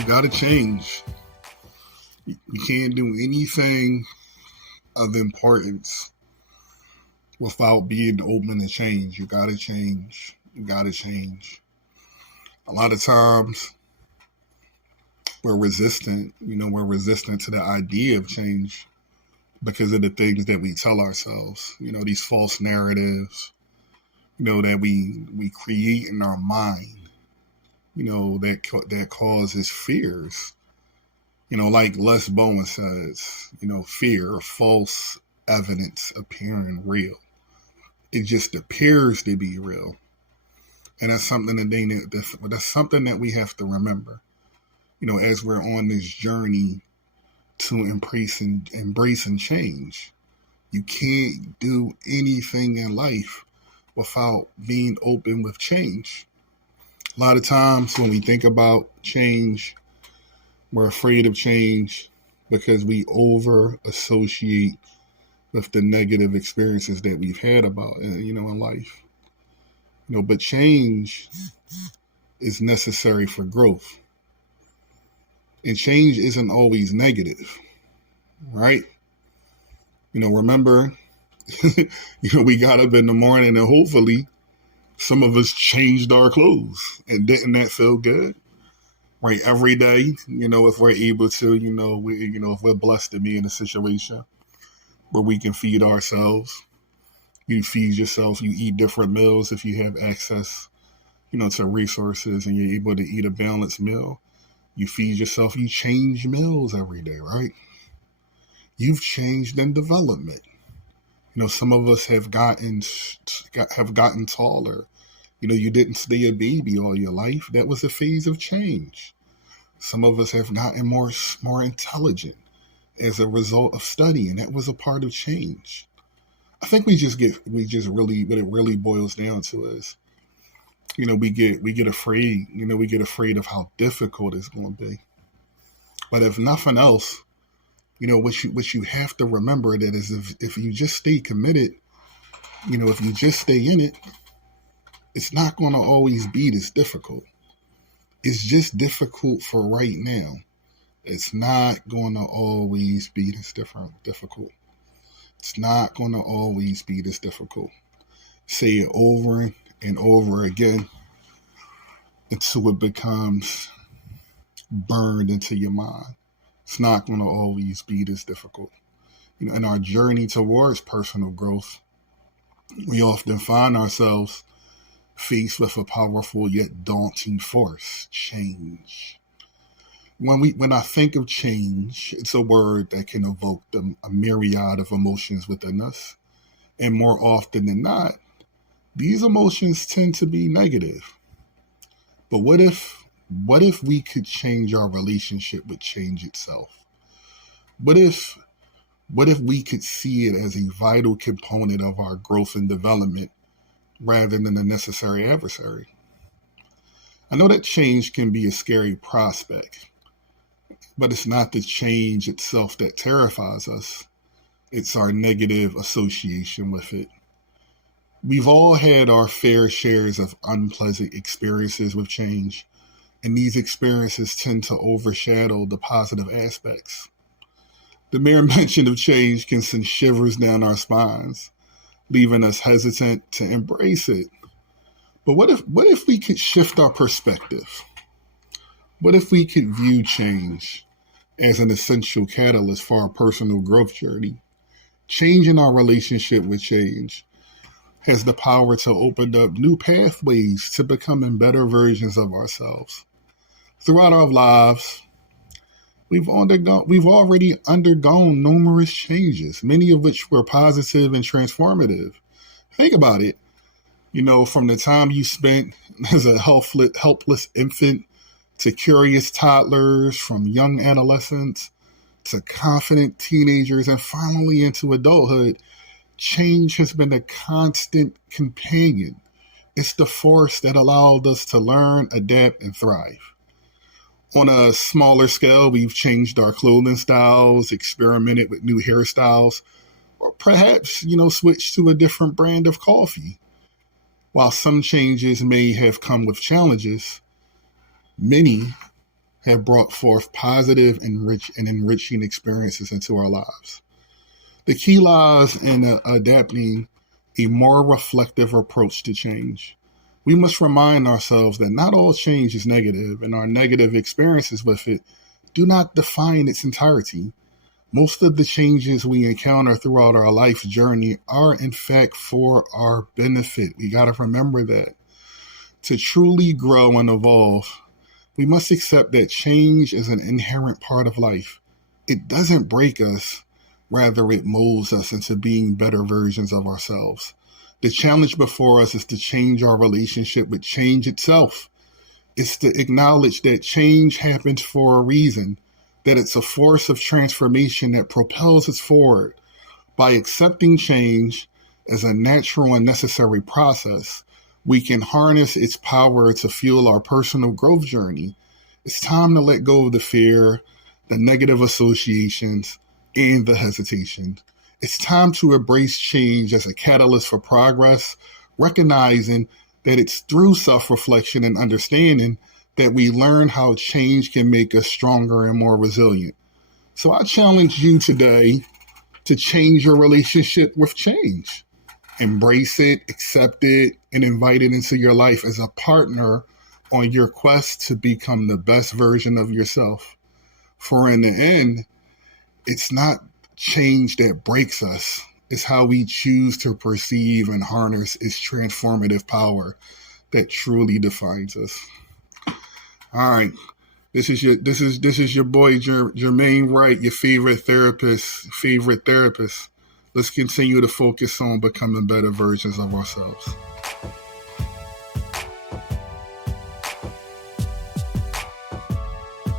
You gotta change. You can't do anything of importance without being open to change. You gotta change. You gotta change. A lot of times we're resistant, we're resistant to the idea of change because of the things that we tell ourselves, these false narratives, that we create in our mind, that causes fears. Like Les Bowen says, fear or false evidence appearing real. It just appears to be real. And that's something that's something that we have to remember, as we're on this journey to embrace and change. You can't do anything in life without being open with change. A lot of times when we think about change, we're afraid of change because we over associate with the negative experiences that we've had about, in life. But change is necessary for growth. And change isn't always negative, right? Remember, we got up in the morning and hopefully some of us changed our clothes. And didn't that feel good? Right, every day, if we're able to, if we're blessed to be in a situation where we can feed ourselves, you feed yourself, you eat different meals if you have access, to resources and you're able to eat a balanced meal. You feed yourself, you change meals every day, right? You've changed in development. Some of us have gotten taller. You didn't stay a baby all your life. That was a phase of change. Some of us have gotten more intelligent as a result of studying. That was a part of change. I think what it really boils down to is, we get afraid. We get afraid of how difficult it's going to be. But if nothing else, what you have to remember that is if you just stay committed, if you just stay in it, it's not going to always be this difficult. It's just difficult for right now. It's not going to always be this difficult. It's not going to always be this difficult. Say it over and over again until it becomes burned into your mind. It's not going to always be this difficult. In our journey towards personal growth, we often find ourselves faced with a powerful yet daunting force, change. When I think of change, it's a word that can evoke a myriad of emotions within us. And more often than not, these emotions tend to be negative. But what if we could change our relationship with change itself? What if we could see it as a vital component of our growth and development rather than a necessary adversary? I know that change can be a scary prospect, but it's not the change itself that terrifies us. It's our negative association with it. We've all had our fair shares of unpleasant experiences with change, and these experiences tend to overshadow the positive aspects. The mere mention of change can send shivers down our spines, leaving us hesitant to embrace it. But what if we could shift our perspective? What if we could view change as an essential catalyst for our personal growth journey? Changing our relationship with change has the power to open up new pathways to becoming better versions of ourselves. Throughout our lives, we've already undergone numerous changes, many of which were positive and transformative. Think about it. From the time you spent as a helpless infant to curious toddlers, from young adolescents to confident teenagers, and finally into adulthood, change has been a constant companion. It's the force that allowed us to learn, adapt, and thrive. On a smaller scale, we've changed our clothing styles, experimented with new hairstyles, or perhaps, switched to a different brand of coffee. While some changes may have come with challenges, many have brought forth positive and enriching experiences into our lives. The key lies in adapting a more reflective approach to change. We must remind ourselves that not all change is negative, and our negative experiences with it do not define its entirety. Most of the changes we encounter throughout our life's journey are, in fact, for our benefit. We got to remember that. To truly grow and evolve, we must accept that change is an inherent part of life. It doesn't break us, rather, it molds us into being better versions of ourselves. The challenge before us is to change our relationship with change itself. It's to acknowledge that change happens for a reason, that it's a force of transformation that propels us forward. By accepting change as a natural and necessary process, we can harness its power to fuel our personal growth journey. It's time to let go of the fear, the negative associations, and the hesitation. It's time to embrace change as a catalyst for progress, recognizing that it's through self-reflection and understanding that we learn how change can make us stronger and more resilient. So I challenge you today to change your relationship with change. Embrace it, accept it, and invite it into your life as a partner on your quest to become the best version of yourself. For in the end, it's not change that breaks us. It's how we choose to perceive and harness its transformative power that truly defines us. All right. This is your boy Jermaine Wright, your favorite therapist. Let's continue to focus on becoming better versions of ourselves.